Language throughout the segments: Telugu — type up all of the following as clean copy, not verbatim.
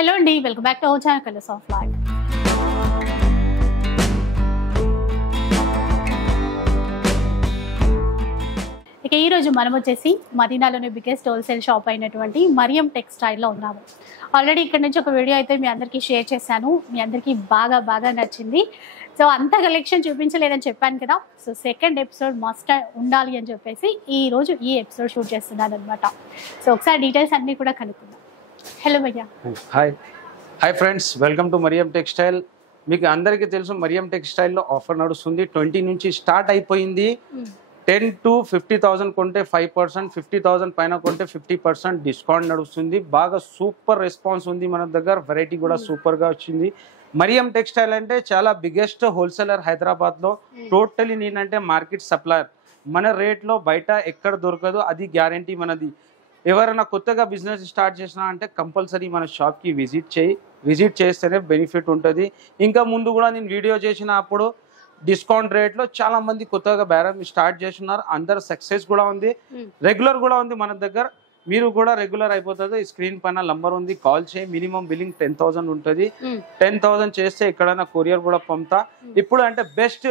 హలో అండి, welcome back to our channel colours of life. ఇక ఈరోజు మనం వచ్చేసి మదీనాలోని బిగ్గెస్ట్ హోల్సేల్ షాప్ అయినటువంటి మరియం టెక్స్టైల్లో ఉన్నాము. ఆల్రెడీ ఇక్కడ నుంచి ఒక వీడియో అయితే మీ అందరికీ షేర్ చేశాను. మీ అందరికీ బాగా నచ్చింది. సో అంత కలెక్షన్ చూపించలేదని చెప్పాను కదా. సో సెకండ్ ఎపిసోడ్ మస్ట్ ఉండాలి అని చెప్పేసి ఈరోజు ఈ ఎపిసోడ్ షూట్ చేస్తున్నాను అనమాట. సో ఒకసారి డీటెయిల్స్ అన్నీ కూడా కనుక్కుందాం. హలో భయ్యా. Hi friends, welcome to Mariam textile. మీకు అందరికీ తెలుసు మరియం టెక్స్టైల్లో ఆఫర్ నడుస్తుంది. 20 నుంచి స్టార్ట్ అయిపోయింది. 10 to 50,000 కొంటే 5%, 50,000 పైన కొంటే 50% డిస్కౌంట్ నడుస్తుంది. బాగా సూపర్ రెస్పాన్స్ ఉంది మన దగ్గర. వెరైటీ కూడా సూపర్గా వచ్చింది. మరియం టెక్స్టైల్ అంటే చాలా బిగ్గెస్ట్ హోల్సేలర్ హైదరాబాద్లో. టోటలీ నేనంటే మార్కెట్ సప్లయర్. మన రేట్లో బయట ఎక్కడ దొరకదు, అది గ్యారంటీ మనది. ఎవరైనా కొత్తగా బిజినెస్ స్టార్ట్ చేసినా అంటే కంపల్సరీ మన షాప్కి విజిట్ చేస్తేనే బెనిఫిట్ ఉంటుంది. ఇంకా ముందు కూడా నేను వీడియో చేసినప్పుడు డిస్కౌంట్ రేట్లో చాలా మంది కొత్తగా బేరం స్టార్ట్ చేస్తున్నారు. అందరు సక్సెస్ కూడా ఉంది, రెగ్యులర్ కూడా ఉంది మన దగ్గర. మీరు కూడా రెగ్యులర్ అయిపోతుంది. స్క్రీన్ పైన నంబర్ ఉంది, కాల్ చేయి. మినిమం బిల్లింగ్ 10,000 ఉంటుంది. 10,000 చేస్తే ఎక్కడైనా కొరియర్ కూడా పంపుతా. ఇప్పుడు అంటే బెస్ట్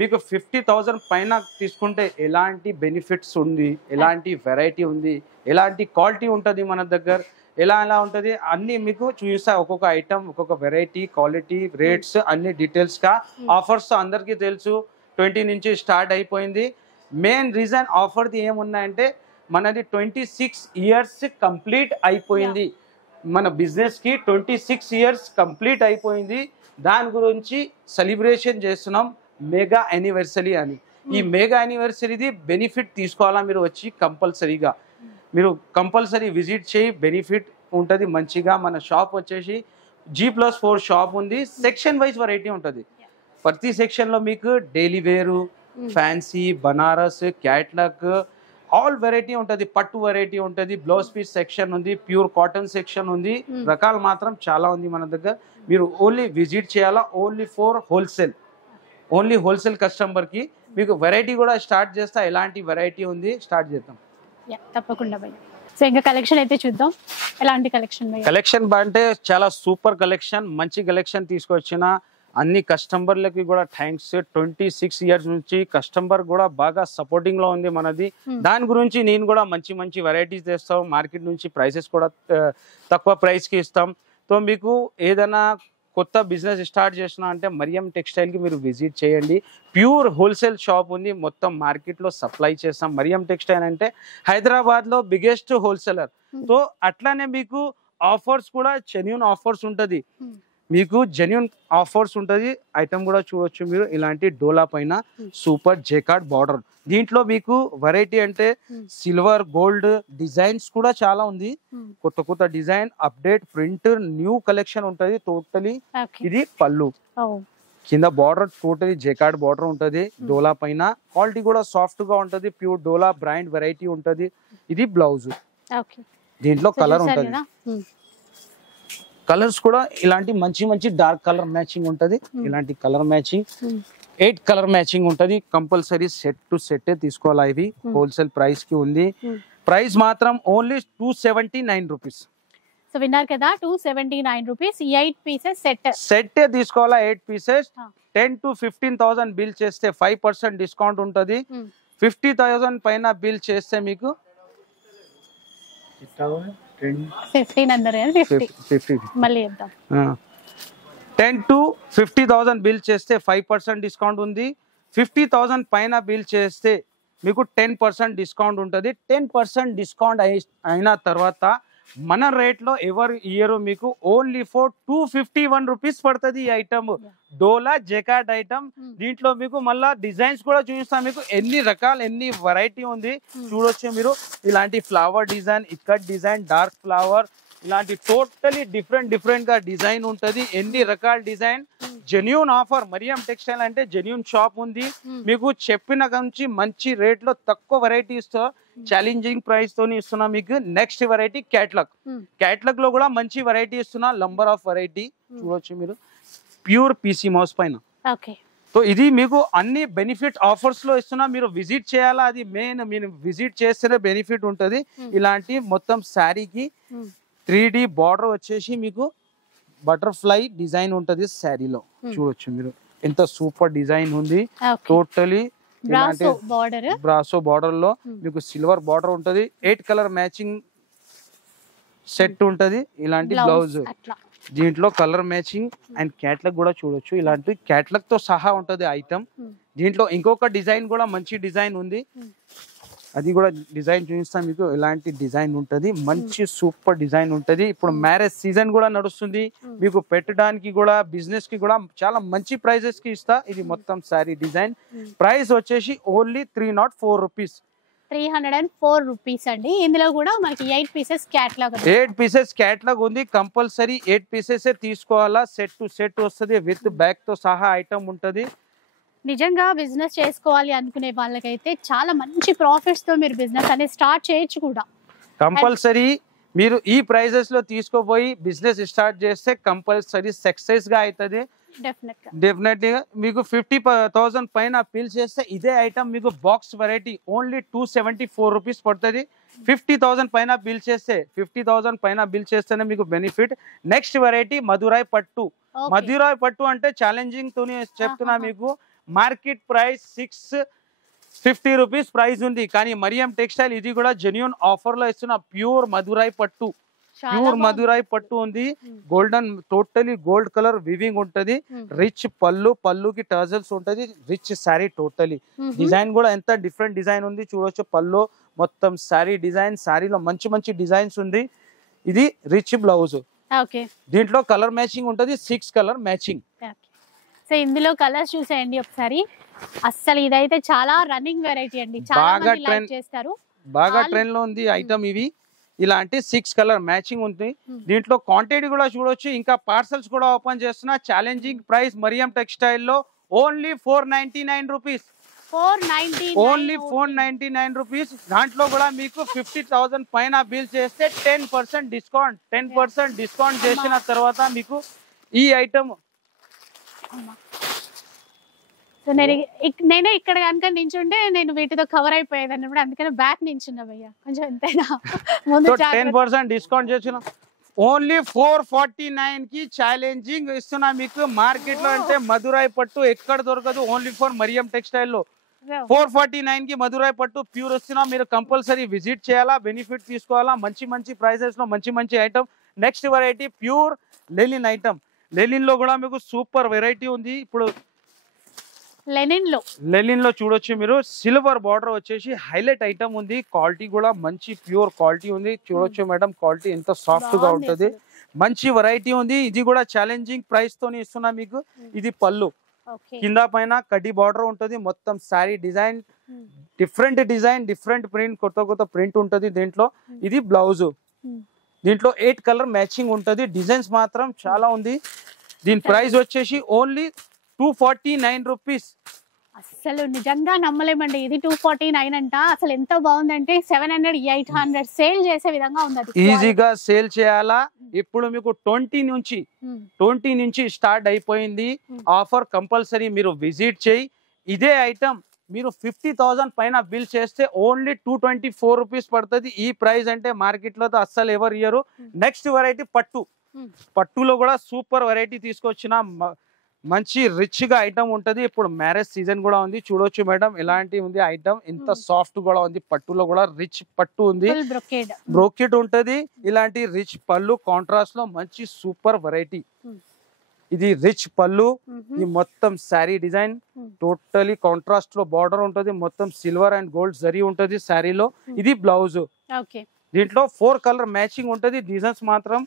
మీకు 50,000 పైన తీసుకుంటే ఎలాంటి బెనిఫిట్స్ ఉంది, ఎలాంటి వెరైటీ ఉంది, ఎలాంటి క్వాలిటీ ఉంటుంది మన దగ్గర, ఎలా ఉంటుంది అన్ని మీకు చూపిస్తా. ఒక్కొక్క ఐటమ్, ఒక్కొక్క వెరైటీ, క్వాలిటీ, రేట్స్ అన్ని డీటెయిల్స్గా. ఆఫర్స్ అందరికీ తెలుసు 20 నుంచి స్టార్ట్ అయిపోయింది. మెయిన్ రీజన్ ఆఫర్ది ఏమున్నాయంటే మనది 26 ఇయర్స్ కంప్లీట్ అయిపోయింది. మన బిజినెస్కి 26 ఇయర్స్ కంప్లీట్ అయిపోయింది. దాని గురించి సెలబ్రేషన్ చేస్తున్నాం మెగా యానివర్సరీ అని. ఈ మెగా యానివర్సరీది బెనిఫిట్ తీసుకోవాలా మీరు వచ్చి కంపల్సరీగా. మీరు కంపల్సరీ విజిట్ చేయి, బెనిఫిట్ ఉంటుంది మంచిగా. మన షాప్ వచ్చేసి G+4 షాప్ ఉంది. సెక్షన్ వైజ్ వెరైటీ ఉంటుంది. ప్రతి సెక్షన్లో మీకు డైలీ వేరు, fancy, Banaras, catalogue all variety ఉంటుంది. పట్టు వెరైటీ ఉంటుంది, బ్లౌజ్ పీస్ సెక్షన్ ఉంది, ప్యూర్ కాటన్ సెక్షన్ ఉంది. రకాలు మాత్రం చాలా ఉంది మన దగ్గర. మీరు ఓన్లీ విజిట్ చేయాలా. ఓన్లీ ఫర్ హోల్సేల్ కస్టమర్కి మీకు వెరైటీ కూడా స్టార్ట్ చేస్తా. ఎలాంటి వెరైటీ ఉంది స్టార్ట్ చేద్దాం. తప్పకుండా భయ్యా. సో ఇంకా కలెక్షన్ అయితే చూద్దాం. ఎలాంటి కలెక్షన్ అంటే చాలా సూపర్ కలెక్షన్, మంచి కలెక్షన్ తీసుకొచ్చిన అన్ని కస్టమర్లకి కూడా థ్యాంక్స్. 26 ఇయర్స్ నుంచి కస్టమర్ కూడా బాగా సపోర్టింగ్ లో ఉంది మనది. దాని గురించి నేను కూడా మంచి వెరైటీస్ తెస్తాం. మార్కెట్ నుంచి ప్రైసెస్ కూడా తక్కువ ప్రైస్ కి ఇస్తాం. సో మీకు ఏదైనా కొత్త బిజినెస్ స్టార్ట్ చేసినా అంటే మరియం టెక్స్టైల్కి మీరు విజిట్ చేయండి. ప్యూర్ హోల్సేల్ షాప్ ఉంది, మొత్తం మార్కెట్లో సప్లై చేస్తాం. మరియం టెక్స్టైల్ అంటే హైదరాబాద్లో బిగ్గెస్ట్ హోల్సేలర్. సో అట్లానే మీకు ఆఫర్స్ కూడా జెన్యూన్ ఆఫర్స్ ఉంటుంది. మీకు జెన్యూన్ ఆఫర్స్ ఉంటుంది. ఐటమ్ కూడా చూడొచ్చు మీరు. ఇలాంటి డోలా పైన సూపర్ జేకార్డ్ బార్డర్. దీంట్లో మీకు వెరైటీ అంటే సిల్వర్, గోల్డ్ డిజైన్స్ కూడా చాలా ఉంది. కొత్త design, update, print, new collection ఉంటుంది టోటలీ. ఇది పళ్ళు, కింద బార్డర్ టోటలీ జేకార్డ్ బార్డర్ ఉంటుంది. డోలా పైన క్వాలిటీ కూడా సాఫ్ట్ గా ఉంటుంది. ప్యూర్ డోలా బ్రాండ్ వెరైటీ ఉంటుంది. ఇది బ్లౌజ్. దీంట్లో కలర్ ఉంటుంది. కలర్స్ కూడా ఇలాంటి మంచి డార్క్ కలర్ మ్యాచింగ్ ఉంటుంది. ఇలాంటి కలర్ మ్యాచింగ్ 8 కలర్ మ్యాచింగ్ ఉంటుంది. కంపల్సరీ సెట్ టు సెట్ తీసుకోవాలా. ఇది హోల్సేల్ ప్రైస్ కి ఉంది. ప్రైస్ మాత్రం ఓన్లీ 279 రూపీస్. సో విన్నారు కదా, 279 రూపీస్. 8 పీసెస్ సెట్ తీసుకోవాలా. 8 పీసెస్ 10 to 15,000 బిల్ చేస్తే 5% డిస్కౌంట్ ఉంటుంది. 50,000 పైన బిల్ చేస్తే మీకు 10 to 50,000 బిల్ చేస్తే 5% డిస్కౌంట్ ఉంది. 50,000 పైన బిల్ చేస్తే మీకు 10% డిస్కౌంట్ ఉంటుంది. 10% డిస్కౌంట్ అయిన తర్వాత మన రేట్లో ఎవరు ఇయర్ మీకు ఓన్లీ ఫర్ 251 రూపీస్ పడుతుంది. ఈ ఐటమ్ డోలా జెకార్డ్ ఐటమ్. దీంట్లో మీకు మళ్ళా డిజైన్స్ కూడా చూపిస్తాం. మీకు ఎన్ని రకాలు, ఎన్ని వెరైటీ ఉంది చూడొచ్చు మీరు. ఇలాంటి flower design, ikat design, dark flower, ఇలాంటి టోటలీ డిఫరెంట్ గా డిజైన్ ఉంటుంది. ఎన్ని రకాల design. Genuine offer. Mariam textile అంటే జెన్యూన్ షాప్ ఉంది. మీకు చెప్పిన నుంచి మంచి రేట్ లో తక్కువ వెరైటీస్ తో ఛాలెంజింగ్ ప్రైస్ తోని ఇస్తున్నా. మీకు నెక్స్ట్ వెరైటీ క్యాట్లాగ్ లో కూడా మంచి వెరైటీ ఇస్తున్నా. నంబర్ ఆఫ్ వెరైటీ చూడొచ్చు మీరు. ప్యూర్ పీసీ మౌస్ పైన. సో ఇది మీకు అన్ని బెనిఫిట్ ఆఫర్స్ లో ఇస్తున్నా. మీరు విజిట్ చేయాలా. అది మెయిన్. మీరు విజిట్ చేస్తేనే బెనిఫిట్ ఉంటుంది. ఇలాంటి మొత్తం శారీకి 3D బార్డర్ వచ్చేసి మీకు బటర్ఫ్లై డిజైన్ ఉంటది శారీలో చూడొచ్చు మీరు ఎంత సూపర్ డిజైన్ ఉంది totally brasso border brasso border లో మీకు సిల్వర్ బార్డర్ ఉంటది 8 కలర్ మ్యాచింగ్ సెట్ ఉంటది ఇలాంటి బ్లౌజ్ దీంట్లో కలర్ మ్యాచింగ్ అండ్ క్యాట్లాగ్ కూడా చూడొచ్చు ఇలాంటి క్యాట్లాగ్ తో సహా ఉంటది ఐటమ్ దీంట్లో ఇంకొక డిజైన్ కూడా మంచి డిజైన్ ఉంది అది కూడా డిజైన్ చూపిస్తాను మీకు ఇలాంటి డిజైన్ ఉంటది మంచి సూపర్ డిజైన్ ఉంటది ఇప్పుడు మ్యారేజ్ సీజన్ కూడా నడుస్తుంది మీకు పెట్టడానికి కూడా బిజినెస్ కి కూడా చాలా మంచి ప్రైజెస్ కి ఇస్తా ఇది మొత్తం సారీ డిజైన్ ప్రైస్ వచ్చేసి ఓన్లీ 304 రూపీస్ 304 రూపీస్ అండి ఇందులో కూడా మనకి 8 పీసెస్ క్యాటలాగ్ 8 పీసెస్ క్యాటలాగ్ ఉంది కంపల్సరీ 8 పీసెస్ తీసుకోవాలా సెట్ టు సెట్ వస్తుంది విత్ బ్యాగ్ తో సహా ఐటమ్ ఉంటది నిజంగా బిజినెస్ చేసుకోవాలి అనుకునే వాళ్ళకైతే చాలా మంచి ప్రాఫిట్స్ తో మీరు బిజినెస్ అనేది స్టార్ట్ చేయొచ్చు కూడా కంపల్సరీ మీరు ఈ ప్రైజెస్ లో తీసుకోపోయి బిజినెస్ స్టార్ట్ చేస్తే కంపల్సరీ సక్సెస్ గా అవుతుంది డెఫినెట్లీ మీకు 50,000 పైన బిల్ చేస్తే ఇదే ఐటమ్ మీకు బాక్స్ వెరైటీ ఓన్లీ 274 రూపీస్ పడుతుంది 50,000 పైన బిల్ చేస్తే 50,000 పైన బిల్ చేస్తేనే మీకు బెనిఫిట్ నెక్స్ట్ వెరైటీ మధురాయ్ పట్టు మధురాయ్ పట్టు అంటే ఛాలెంజింగ్ తోని చెప్తున్నా మీకు మార్కెట్ ప్రైస్ 650 రూపీస్ ప్రైస్ ఉంది కానీ మరియం టెక్స్టైల్ ఇది కూడా జెన్యూన్ ఆఫర్ లో ఇస్తున్న ప్యూర్ మధురాయ్ పట్టు ప్యూర్ మధురాయ్ పట్టు ఉంది golden totally gold colour weaving ఉంటది రిచ్ పళ్ళుకి టర్జల్స్ ఉంటది రిచ్ శారీ టోటలీ డిజైన్ కూడా ఎంత డిఫరెంట్ డిజైన్ ఉంది చూడొచ్చు పళ్ళు మొత్తం శారీ డిజైన్ శారీలో మంచి మంచి డిజైన్స్ ఉంది ఇది రిచ్ బ్లౌజ్ దీంట్లో కలర్ మ్యాచింగ్ ఉంటది 6 కలర్ మ్యాచింగ్ సో ఇందులో కలర్స్ చూసేయండి ఒకసారి అస్సలు ఇదైతే చాలా రన్నింగ్ వెరైటీ అండి చాలా మంది లైక్ చేస్తారు బాగా ట్రెండ్ లో ఉంది ఐటమ్ ఇవి ఇలాంటి 6 కలర్ మ్యాచింగ్ ఉంది దీంట్లో క్వాంటిటీ కూడా చూడొచ్చు ఇంకా పార్సల్స్ కూడా ఓపెన్ చేస్తున్నా ఛాలెంజింగ్ ప్రైస్ మరియం టెక్స్టైల్ లో ఓన్లీ 499 రూపీస్ ఓన్లీ 499 రూపీస్ దాంట్లో కూడా మీకు 50,000 పైన బిల్ చేస్తే 10% డిస్కౌంట్ 10% డిస్కౌంట్ చేసిన తర్వాత మీకు ఈ ఐటమ్ సో నేనే ఇక్కడ కనుక నించుంటే నేను వీటితో కవర్ అయిపోయేది అన్నప్పుడు అందుకని బ్యాక్ నించున్నా భయ్యా కొంచెం ఎంతైనా ముందు 10% డిస్కౌంట్ చేసిన ఓన్లీ 449 కి ఛాలెంజింగ్ ఇస్తున్నా మీకు మార్కెట్ లో అంటే మధురాయ్ పట్టు ఎక్కడ దొరకదు ఓన్లీ ఫర్ మరియం టెక్స్టైల్ లో 449 కి మధురాయ్ పట్టు ప్యూర్ వస్తున్నా మీరు కంపల్సరీ విజిట్ చేయాలా బెనిఫిట్ తీసుకోవాలా మంచి మంచి ప్రైసెస్ లో మంచి మంచి item next variety pure linen item linen లో కూడా మీకు సూపర్ వెరైటీ ఉంది ఇప్పుడు లెనిన్ లో చూడొచ్చు మీరు సిల్వర్ బార్డర్ వచ్చేసి హైలైట్ ఐటమ్ ఉంది క్వాలిటీ కూడా మంచి ప్యూర్ క్వాలిటీ ఉంది చూడొచ్చు మేడం క్వాలిటీ ఎంత సాఫ్ట్ గా ఉంటది మంచి వెరైటీ ఉంది ఇది కూడా ఛాలెంజింగ్ ప్రైస్ తోని ఇస్తున్నా మీకు ఇది పళ్ళు కింద పైన కడ్డీ బార్డర్ ఉంటది మొత్తం సారీ డిజైన్ డిఫరెంట్ ప్రింట్ కొత్త ప్రింట్ ఉంటది దీంట్లో ఇది బ్లౌజ్ దీంట్లో 8 కలర్ మ్యాచింగ్ ఉంటది డిజైన్స్ మాత్రం చాలా ఉంది దీని ప్రైస్ వచ్చేసి ఓన్లీ 249 రూపీస్ అసలు నిజంగా నమ్మలేమండి ఇది 249 అంట అసలు ఎంత బాగుందంటే 700 800 సేల్ చేసే విధంగా ఉంది ఈజీగా సేల్ చేయాలా ఇప్పుడు మీకు 20 నుంచి స్టార్ట్ అయిపోయింది ఆఫర్ కంపల్సరీ మీరు విజిట్ చేయి ఇదే ఐటమ్ మీరు 50,000 పైన బిల్ చేస్తే ఓన్లీ 224 రూపీస్ పడుతుంది ఈ ప్రైస్ అంటే మార్కెట్ లో అస్సలు ఎవరు ఇయ్యరు నెక్స్ట్ వెరైటీ పట్టులో కూడా సూపర్ వెరైటీ తీసుకొచ్చిన మంచి రిచ్ గా ఐటమ్ ఉంటది ఇప్పుడు మ్యారేజ్ సీజన్ కూడా ఉంది చూడొచ్చు మేడం ఇలాంటి ఉంది ఐటమ్ ఇంత సాఫ్ట్ కూడా ఉంది పట్టులో కూడా రిచ్ పట్టు ఉంది బ్రోకెట్ ఉంటది ఇలాంటి రిచ్ పళ్ళు కాంట్రాస్ట్ లో మంచి సూపర్ వెరైటీ ఇది రిచ్ పళ్ళు ఈ మొత్తం శారీ డిజైన్ టోటలీ కాంట్రాస్ట్ లో బార్డర్ ఉంటది మొత్తం సిల్వర్ అండ్ గోల్డ్ జరీ ఉంటది శారీలో ఇది బ్లౌజ్ దీంట్లో 4 కలర్ మ్యాచింగ్ ఉంటది డిజైన్స్ మాత్రం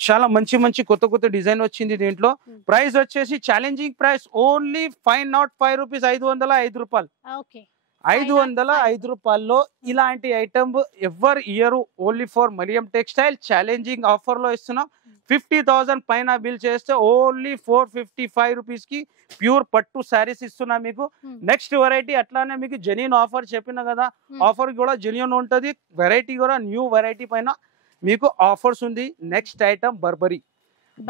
చాలా మంచి కొత్త డిజైన్ వచ్చింది దీంట్లో ప్రైస్ వచ్చేసి ఛాలెంజింగ్ ప్రైస్ ఓన్లీ 505 రూపీస్ 505 రూపాయలు 505 రూపాయల్లో ఇలాంటి ఐటమ్ ఎవరు year only for Mariam textile challenging offer లో ఇస్తున్నాం 50,000 పైన బిల్ చేస్తే ఓన్లీ 455 రూపీస్ కి ప్యూర్ పట్టు శారీస్ ఇస్తున్నా మీకు నెక్స్ట్ వెరైటీ అట్లానే మీకు జెన్యూన్ ఆఫర్ చెప్పిన కదా ఆఫర్ కూడా జెన్యూన్ ఉంటది వెరైటీ కూడా న్యూ వెరైటీ పైన మీకు ఆఫర్స్ ఉంది next item Burberry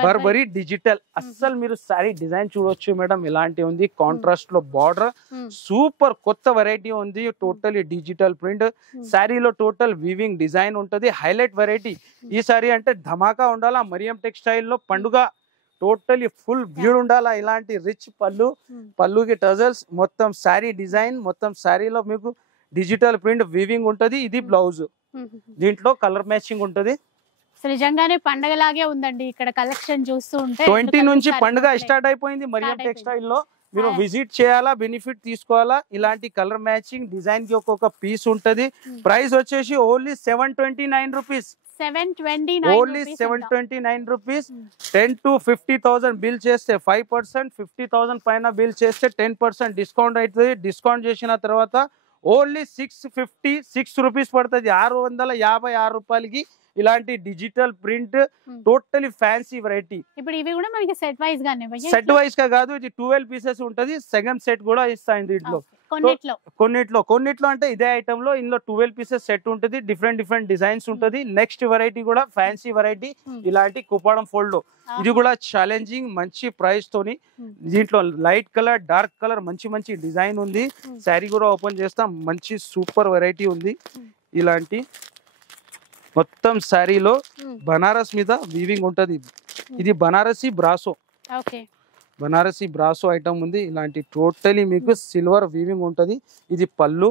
Burberry digital అస్సలు మీరు సారీ డిజైన్ చూడొచ్చు మేడం ఇలాంటి ఉంది కాంట్రాస్ట్ లో బార్డర్ సూపర్ కొత్త వెరైటీ ఉంది టోటలీ డిజిటల్ ప్రింట్ సారీలో టోటల్ వీవింగ్ డిజైన్ ఉంటది హైలైట్ వెరైటీ ఈ సారీ అంటే ధమాకా ఉండాలా మరియం టెక్స్టైల్ లో పండుగ టోటలీ ఫుల్ బ్యూడ్ ఉండాలా ఇలాంటి రిచ్ పళ్ళుకి టజల్స్ మొత్తం సారీ డిజైన్ మొత్తం సారీలో మీకు డిజిటల్ ప్రింట్ వీవింగ్ ఉంటది ఇది బ్లౌజ్ దీంట్లో కలర్ మ్యాచింగ్ ఉంటది నిజంగానే పండగలాగే ఉందండి ఇక్కడ కలెక్షన్ చూస్తూ ఉంటే 20 నుంచి పండుగ స్టార్ట్ అయిపోయింది మరియం టెక్స్టైల్ లో మీరు విజిట్ చేయాలా బెనిఫిట్ తీసుకోవాలా ఇలాంటి కలర్ మ్యాచింగ్ డిజైన్ కి ఒక్కొక్క పీస్ ఉంటది ప్రైస్ వచ్చేసి only 729 rupees only 729 rupees 10 to 50,000 bill చేస్తే 5% 50,000 పైన బిల్ చేస్తే 10% డిస్కౌంట్ అవుతుంది డిస్కౌంట్ చేసిన తర్వాత ఓన్లీ 656 రూపీస్ పడుతుంది 656 రూపాయలకి ఇలాంటి digital print totally fancy variety ఇప్పుడు ఇవి కూడా మనకి సెట్ వైస్ గానే సెట్ వైస్ గా కాదు ఇది 12 పీసెస్ ఉంటది సెకండ్ సెట్ కూడా ఇస్తాయి దీంట్లో కొన్నిట్లో అంటే ఇదే ఐటమ్ లో ఇందులో 12 పీసెస్ సెట్ ఉంటది డిఫరెంట్ డిజైన్స్ ఉంటది నెక్స్ట్ వెరైటీ కూడా ఫ్యాన్సీ వెరైటీ ఇలాంటి కుప్పడం ఫోల్డ్ లో ఇది కూడా ఛాలెంజింగ్ మంచి ప్రైస్ తోని దీంట్లో లైట్ కలర్ డార్క్ కలర్ మంచి డిజైన్ ఉంది శారీ కూడా ఓపెన్ చేస్తాం మంచి సూపర్ వెరైటీ ఉంది ఇలాంటి మొత్తం శారీలో బనారస్ మీద వీవింగ్ ఉంటది ఇది బనారసి బ్రాసో ఐటమ్ ఉంది ఇలాంటి టోటలీ మీకు సిల్వర్ వీవింగ్ ఉంటది ఇది పళ్ళు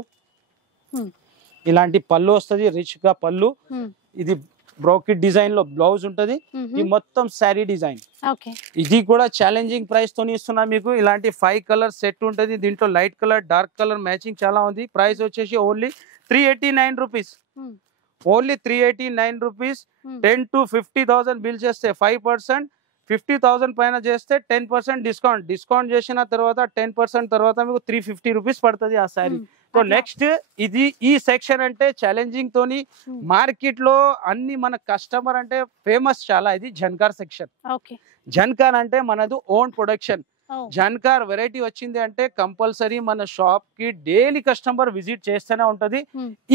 ఇలాంటి పళ్ళు వస్తది రిచ్ గా పళ్ళు ఇది బ్రోకెట్ డిజైన్ లో బ్లౌజ్ ఉంటది ఈ మొత్తం శారీ డిజైన్ ఇది కూడా ఛాలెంజింగ్ ప్రైస్ తోని ఇస్తున్నా మీకు ఇలాంటి 5 కలర్ సెట్ ఉంటది దీంట్లో light colour dark colour matching చాలా ఉంది ప్రైస్ వచ్చేసి only 389 rupees only 389 rupees 10 to 50,000 bill చేస్తే 5% 50,000 పైన చేస్తే 10% డిస్కౌంట్ చేసిన తర్వాత 10% తర్వాత మీకు 350 రూపీస్ పడుతుంది ఆ శారీ సో నెక్స్ట్ ఇది ఈ సెక్షన్ అంటే ఛాలెంజింగ్ తోని మార్కెట్ లో అన్ని మన కస్టమర్ అంటే ఫేమస్ చాలా ఇది జన్కార్ సెక్షన్ జన్కార్ అంటే మనది ఓన్ ప్రొడక్షన్ జన్కార్ వెరైటీ వచ్చింది అంటే కంపల్సరీ మన షాప్ కి డైలీ కస్టమర్ విజిట్ చేస్తూనే ఉంటది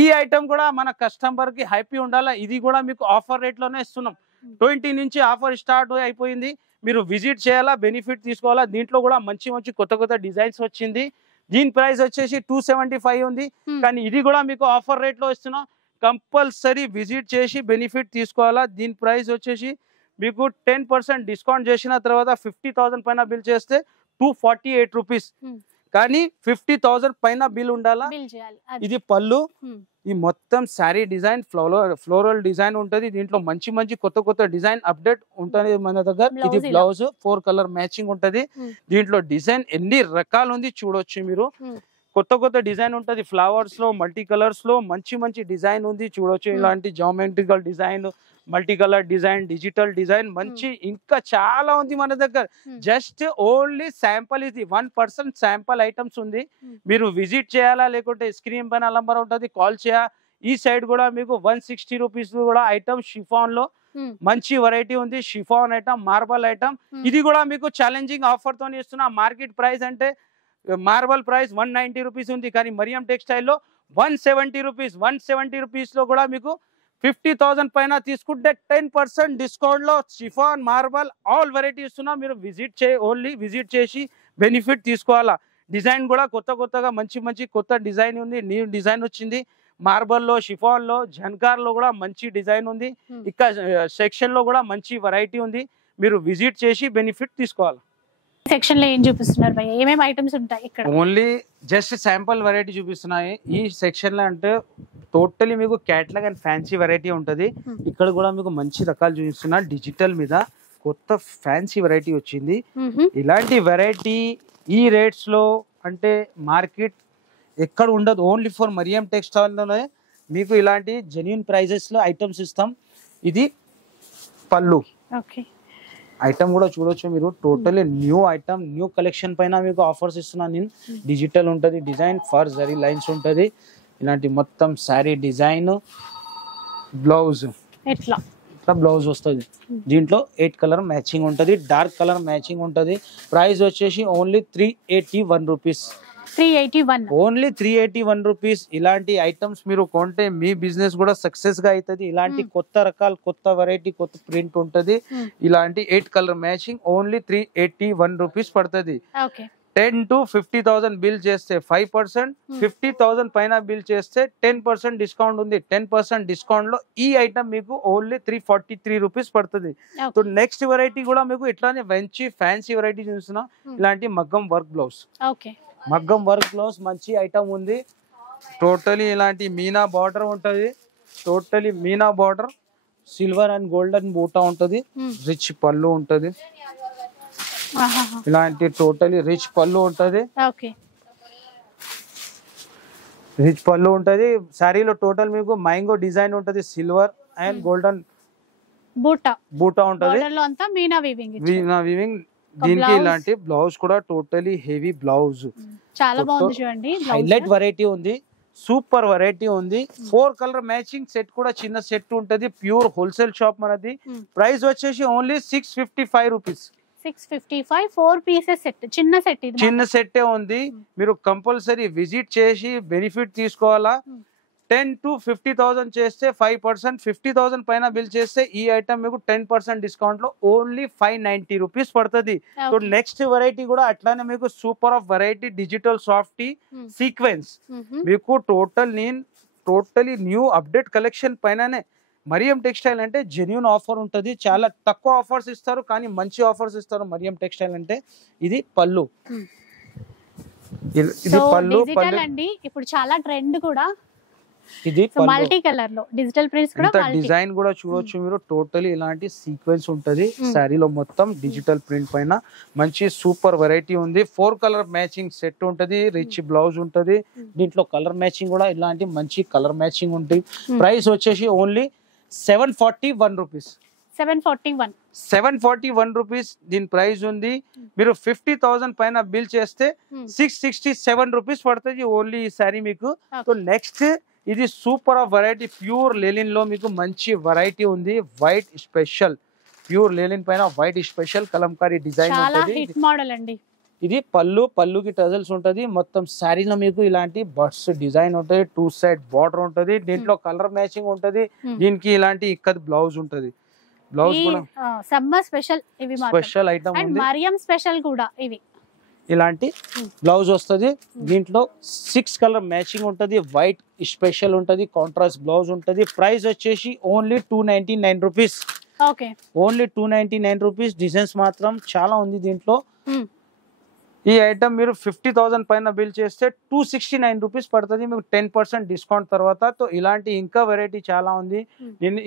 ఈ ఐటమ్ కూడా మన కస్టమర్ కి హ్యాపీ ఉండాలా ఇది కూడా మీకు ఆఫర్ రేట్ లోనే ఇస్తున్నాం 20 నుంచి ఆఫర్ స్టార్ట్ అయిపోయింది మీరు విజిట్ చేయాలా బెనిఫిట్ తీసుకోవాలా దీంట్లో కూడా మంచి కొత్త డిజైన్స్ వచ్చింది దీని ప్రైస్ వచ్చేసి 275 ఉంది కానీ ఇది కూడా మీకు ఆఫర్ రేట్ లో ఇస్తున్నాం కంపల్సరీ విజిట్ చేసి బెనిఫిట్ తీసుకోవాలా దీని ప్రైస్ వచ్చేసి మీకు 10% డిస్కౌంట్ చేసిన తర్వాత 50,000 పైన బిల్ చేస్తే 248 రూపీస్ కానీ 50,000 పైన బిల్ ఉండాలా ఇది పళ్ళు ఈ మొత్తం శారీ డిజైన్ ఫ్లోరల్ డిజైన్ ఉంటది దీంట్లో మంచి కొత్త డిజైన్ అప్డేట్ ఉంటది మన దగ్గర ఇది బ్లౌజ్ 4 కలర్ మ్యాచింగ్ ఉంటది దీంట్లో డిజైన్ ఎన్ని రకాలు ఉంది చూడొచ్చు మీరు కొత్త డిజైన్ ఉంటది ఫ్లవర్స్ లో మల్టీ కలర్స్ లో మంచి డిజైన్ ఉంది చూడొచ్చు ఇలాంటి geometrical design multi colour design digital design మంచి ఇంకా చాలా ఉంది మన దగ్గర జస్ట్ ఓన్లీ శాంపుల్ ఇది 1% శాంపుల్ ఐటమ్స్ ఉంది మీరు విజిట్ చేయాలా లేకుంటే స్క్రీన్ పైన నంబర్ ఉంటది కాల్ చేయాలి ఈ సైడ్ కూడా మీకు 160 రూపీస్ కూడా ఐటమ్ షిఫాన్ లో మంచి వెరైటీ ఉంది షిఫాన్ ఐటమ్ మార్బల్ ఐటమ్ ఇది కూడా మీకు ఛాలెంజింగ్ ఆఫర్ తోని ఇస్తున్నా మార్కెట్ ప్రైస్ అంటే మార్బల్ ప్రైస్ 190 రూపీస్ ఉంది కానీ మరియం టెక్స్టైల్ లో 170 రూపీస్ లో కూడా మీకు 50,000 పైన తీసుకుంటే 10% డిస్కౌంట్ లో షిఫాన్ మార్బల్ ఆల్ వెరైటీ ఇస్తున్నా మీరు విజిట్ చేసి బెనిఫిట్ తీసుకోవాలా డిజైన్ కూడా కొత్తగా మంచి కొత్త డిజైన్ ఉంది న్యూ డిజైన్ వచ్చింది మార్బల్ లో షిఫాన్ లో జన్కార్ లో కూడా మంచి డిజైన్ ఉంది ఇక్కడ సెక్షన్ లో కూడా మంచి వెరైటీ ఉంది మీరు విజిట్ చేసి బెనిఫిట్ తీసుకోవాలి సెక్షన్ లో ఏం చూపిస్తున్నారు భయ్య ఏమేం ఐటమ్స్ ఉంటాయి ఇక్కడ ఓన్లీ జస్ట్ శాంపుల్ వెరైటీ చూపిస్తున్నాయి ఈ సెక్షన్ లో అంటే టోటలీ మీకు క్యాటలాగ్ అండ్ ఫ్యాన్సీ వెరైటీ ఉంటది ఇక్కడ కూడా మీకు మంచి రకాలు చూపిస్తున్నా డిజిటల్ మీద కొత్త ఫ్యాన్సీ వెరైటీ వచ్చింది ఇలాంటి వెరైటీ ఈ రేట్స్ లో అంటే మార్కెట్ ఎక్కడ ఉండదు ఓన్లీ ఫర్ మరియం టెక్స్టైల్ లోనే మీకు ఇలాంటి జెన్యూన్ ప్రైజెస్ లో ఐటమ్స్ ఇస్తాం ఇది పళ్ళు ఐటమ్ కూడా చూడొచ్చు మీరు totally new item new collection పైన మీకు ఆఫర్స్ ఇస్తున్నాను నేను డిజిటల్ ఉంటది డిజైన్ ఫర్ జరీ లైన్స్ ఉంటది ఇలాంటి మొత్తం శారీ డిజైన్ బ్లౌజ్ ఇట్లా బ్లౌజ్ వస్తుంది దీంట్లో 8 కలర్ మ్యాచింగ్ ఉంటది డార్క్ కలర్ మ్యాచింగ్ ఉంటది ప్రైస్ వచ్చేసి ఓన్లీ 381 రూపీస్ 381 ఓన్లీ 381 రూపీస్. ఇలాంటి ఐటమ్స్ మీరు కొంటే మీ బిజినెస్ కూడా సక్సెస్ గా అవుతుంది. ఇలాంటి కొత్త రకాలు, కొత్త వెరైటీ, కొత్త ప్రింట్ ఉంటది. ఇలాంటి 8 కలర్ మ్యాచింగ్ ఓన్లీ 381 రూపీస్ పడుతుంది. 10 to 50,000 బిల్ చేస్తే 5%, 50,000 పైన బిల్ చేస్తే 10% డిస్కౌంట్ ఉంది. 10% డిస్కౌంట్ లో ఈ ఐటమ్ మీకు ఓన్లీ 343 రూపీస్ పడుతుంది. సో నెక్స్ట్ వెరైటీ కూడా మీకు ఇట్లానే మంచి ఫ్యాన్సీ వెరైటీ చూస్తున్నా. ఇలాంటి మగ్గం వర్క్ బ్లౌజ్, మగ్గం వర్క్ బ్లౌజ్ మంచి ఐటమ్ ఉంది. టోటలీ ఇలాంటి మీనా బార్డర్ ఉంటది. Totally Meena border, silver and golden బూటా ఉంటది. రిచ్ పళ్ళు ఉంటది. ఇలాంటి టోటలీ రిచ్ పళ్ళు ఉంటది. రిచ్ పళ్ళు ఉంటది. శారీలో టోటల్ మీకు మ్యాంగో డిజైన్ ఉంటది. సిల్వర్ అండ్ గోల్డెన్ బూటా ఉంటది. మీనా వీవింగ్. దీనికి ఇలాంటి బ్లౌజ్ కూడా టోటలీ హెవీ బ్లౌజ్, చాలా బాగుంది చూడండి. హైలైట్ వెరైటీ ఉంది. సూపర్ వెరైటీ ఉంది. 4 కలర్ మ్యాచింగ్ సెట్ కూడా చిన్న సెట్ ఉంటది. ప్యూర్ హోల్సేల్ షాప్ మనది. ప్రైస్ వచ్చేసి ఓన్లీ 655 రూపీస్. 655 4 పీసెస్ సెట్, చిన్న సెట్. ఇది చిన్న సెట్టే ఉంది. మీరు కంపల్సరీ విజిట్ చేసి బెనిఫిట్ తీసుకోవాలా. 10 to 50,000 చేస్తే 5%, 50,000 పైన బిల్ చేస్తే ఈ ఐటమ్ మీకు 10% డిస్కౌంట్ లో ఓన్లీ 590 రూపీస్ పడుతుంది. సో నెక్స్ట్ వెరైటీ కూడా అట్లానే మీకు super of variety digital softy sequence మీకు టోటలీ న్యూ అప్డేట్ కలెక్షన్ పైననే. మరియం టెక్స్టైల్ అంటే జెన్యూన్ ఆఫర్ ఉంటుంది. చాలా తక్కువ ఆఫర్స్ ఇస్తారు కానీ మంచి ఆఫర్స్ ఇస్తారు మరియం టెక్స్టైల్ అంటే. ఇది పళ్ళు, ఇది పళ్ళు అండి. ఇప్పుడు చాలా ట్రెండ్ కూడా. ఇది మల్టీ కలర్ లో డిజిటల్ ప్రింట్స్ కూడా, డిజైన్ కూడా చూడొచ్చు మీరు. టోటలీ ఇలాంటి సీక్వెన్స్ ఉంటది శారీలో మొత్తం డిజిటల్ ప్రింట్ పైన. మంచి సూపర్ వెరైటీ ఉంది. 4 కలర్ మ్యాచింగ్ సెట్ ఉంటది. రిచ్ బ్లౌజ్ ఉంటది. దీంట్లో కలర్ మ్యాచింగ్ కూడా ఇలాంటి మంచి కలర్ మ్యాచింగ్ ఉంటుంది. ప్రైస్ వచ్చేసి ఓన్లీ 741 రూపీస్. 741 రూపీస్ దీని ప్రైస్ ఉంది. మీరు 50,000 పైన బిల్ చేస్తే 667 రూపీస్ పడుతుంది ఓన్లీ ఈ సారీ మీకు. సో నెక్స్ట్ ఇది సూపర్ ఆఫ్ వెరైటీ ప్యూర్ లెలిన్ లో మీకు మంచి వెరైటీ ఉంది. వైట్ స్పెషల్, ప్యూర్ లెలిన్ పైన వైట్ స్పెషల్ కలంకారీ డిజైన్ ఉంటుంది. ఇది పళ్ళుకి టజల్స్ ఉంటది. మొత్తం శారీలో మీకు ఇలాంటి బర్డ్స్ డిజైన్ ఉంటది. 2 సైడ్ బార్డర్ ఉంటది. దీంట్లో కలర్ మ్యాచింగ్ ఉంటది. దీనికి ఇలాంటి ఇక్కత్ బ్లౌజ్ ఉంటది. బ్లౌజ్ కూడా సమ్మర్ స్పెషల్, ఇవి స్పెషల్ ఐటమ్ ఉంది. మరియం స్పెషల్ కూడా ఇవి ఇలాంటి బ్లౌజ్ వస్తది. దీంట్లో 6 కలర్ మ్యాచింగ్ ఉంటది. వైట్ స్పెషల్ ఉంటది. కాంట్రాస్ట్ బ్లౌజ్ ఉంటది. ప్రైస్ వచ్చేసి only 299 rupees. Only 299 rupees. Designs మాత్రం చాలా ఉంది దీంట్లో. ఈ ఐటమ్ మీరు 50,000 పైన బిల్ చేస్తే 269 రూపీస్ పడుతుంది మీకు 10% డిస్కౌంట్ తర్వాత. తో ఇలాంటి ఇంకా వెరైటీ చాలా ఉంది.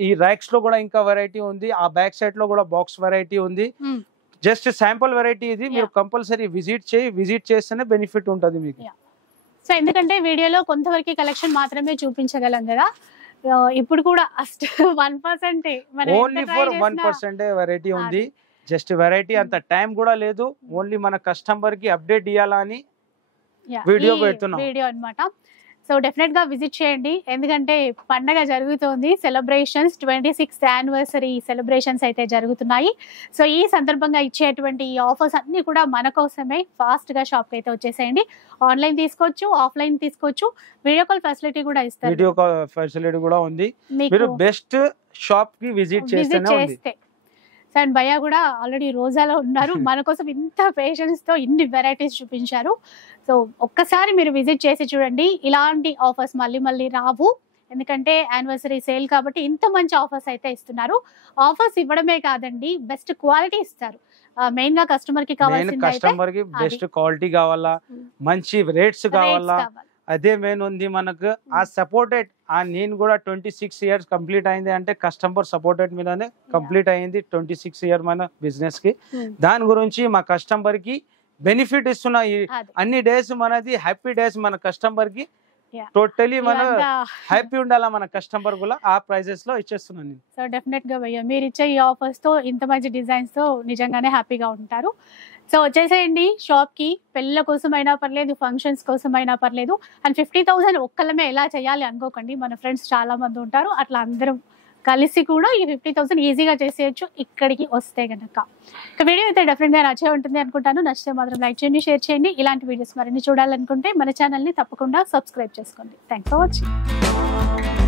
ఈ ర్యాక్స్ లో కూడా ఇంకా వెరైటీ ఉంది. ఆ బ్యాక్ సైడ్ లో కూడా బాక్స్ వెరైటీ ఉంది. జస్ట్ శాంపుల్ వెరైటీ ఇది. మీరు కంపల్సరీ విజిట్ చేస్తేనే బెనిఫిట్ ఉంటుంది మీకు. సో ఎందుకంటే వీడియోలో కొంతవరకు కలెక్షన్ మాత్రమే చూపించగలం కదా. ఇప్పుడు కూడా 1% ఓన్లీ ఫర్ 1% వెరైటీ ఉంది. జస్ట్ వెరైటీ, అంత టైం కూడా లేదు. ఓన్లీ మన కస్టమర్ కి అప్డేట్ ఇవ్వాలని వీడియో పెడుతున్నాం అన్నమాట. సో డెఫినెట్ గా విజిట్ చేయండి. ఎందుకంటే పండగ జరుగుతోంది. సెలబ్రేషన్స్ 26th యానివర్సరీ సెలబ్రేషన్స్ అయితే జరుగుతున్నాయి. సో ఈ సందర్భంగా ఇచ్చేటువంటి ఈ ఆఫర్స్ అన్ని కూడా మన కోసమే. ఫాస్ట్ గా షాప్ కి అయితే వచ్చేసేయండి. ఆన్లైన్ తీసుకోవచ్చు, ఆఫ్లైన్ తీసుకోవచ్చు. వీడియో కాల్ ఫెసిలిటీ కూడా ఇస్తారు. వీడియో కాల్ ఫెసిలిటీ కూడా ఉంది. మీరు బెస్ట్ షాప్ కి విజిట్ చేస్తే. అండ్ భయ్య కూడా ఆల్రెడీ రోజాలో ఉన్నారు. మన కోసం ఇంత పేషెన్స్ తో ఇన్ని వెరైటీస్ చూపించారు. సో ఒక్కసారి మీరు విజిట్ చేసి చూడండి. ఇలాంటి ఆఫర్స్ మళ్ళీ రావు. ఎందుకంటే యానివర్సరీ సేల్ కాబట్టి ఇంత మంచి ఆఫర్స్ అయితే ఇస్తున్నారు. ఆఫర్స్ ఇవ్వడమే కాదండి, బెస్ట్ క్వాలిటీ ఇస్తారు. మెయిన్ గా కస్టమర్ కి కావాల్సింది బెస్ట్ క్వాలిటీ కావాలా, మంచి రేట్స్ కావాలా, అదే మెయిన్ ఉంది మనకు. ఆ సపోర్టెడ్ నేను కూడా 26 years కంప్లీట్ అయింది అంటే కస్టమర్ సపోర్టెడ్ మీదనే కంప్లీట్ అయింది 26 years మన బిజినెస్ కి. దాని గురించి మా కస్టమర్ కి బెనిఫిట్ ఇస్తున్నా. అన్ని డేస్ మనది హ్యాపీ డేస్ మన కస్టమర్ కి. టోటలీ మన హ్యాపీ ఉండాలా మన కస్టమర్ కూడా. ఆ ప్రైజెస్ లో ఇచ్చేస్తున్నాను. సో డెఫినెట్ గా భయ్య మీరు ఇచ్చే ఈ ఆఫర్స్ తో ఇంత మంచి డిజైన్స్ తో నిజంగానే హ్యాపీగా ఉంటారు. సో వచ్చేసేయండి షాప్ కి. పెళ్ళిళ్ళ కోసం అయినా పర్లేదు, ఫంక్షన్స్ కోసం అయినా పర్లేదు. అండ్ 50,000 ఒక్కళ్ళమే ఎలా చేయాలి అనుకోకండి. మన ఫ్రెండ్స్ చాలా మంది ఉంటారు. అట్లా అందరం కలిసి కూడా ఈ 50,000 ఈజీగా చేసేయచ్చు ఇక్కడికి వస్తే కనుక. వీడియో అయితే డెఫినెట్గా నచ్చే ఉంటుంది అనుకుంటాను. నచ్చితే మాత్రం లైక్ చేయండి, షేర్ చేయండి. ఇలాంటి వీడియోస్ మరిన్ని చూడాలనుకుంటే మన ఛానల్ని తప్పకుండా సబ్స్క్రైబ్ చేసుకోండి. Thanks for watching.